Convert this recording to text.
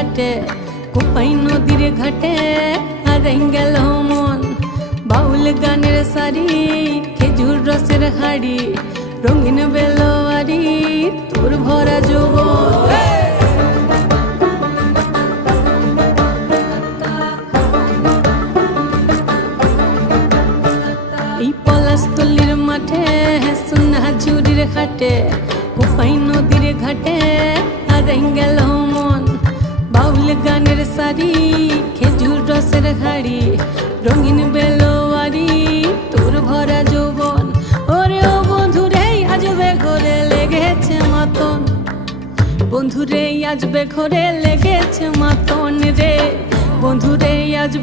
খাটে কোপাই নদীর ঘাটে হারাই গেল মন বাউল গানের সারি খেজুর রসের হাড়ি রঙিন বেলোয়ারি তোর ভরা যৌবন এই পলাশতলির মাঠে সোনা ঝুরির খাটে কোপাই নদীর ঘাটে হারাই গেল মন বাউল গানের সারি খেজুর রসের হাড়ি রঙিন বেলোয়ারি তোর ভরা যৌবন ওরে ও বন্ধুরে আজবে ঘরে লেগেছে মাতন বন্ধুরে আজবে ঘরে লেগেছে মাতন রে বন্ধুরে আজবে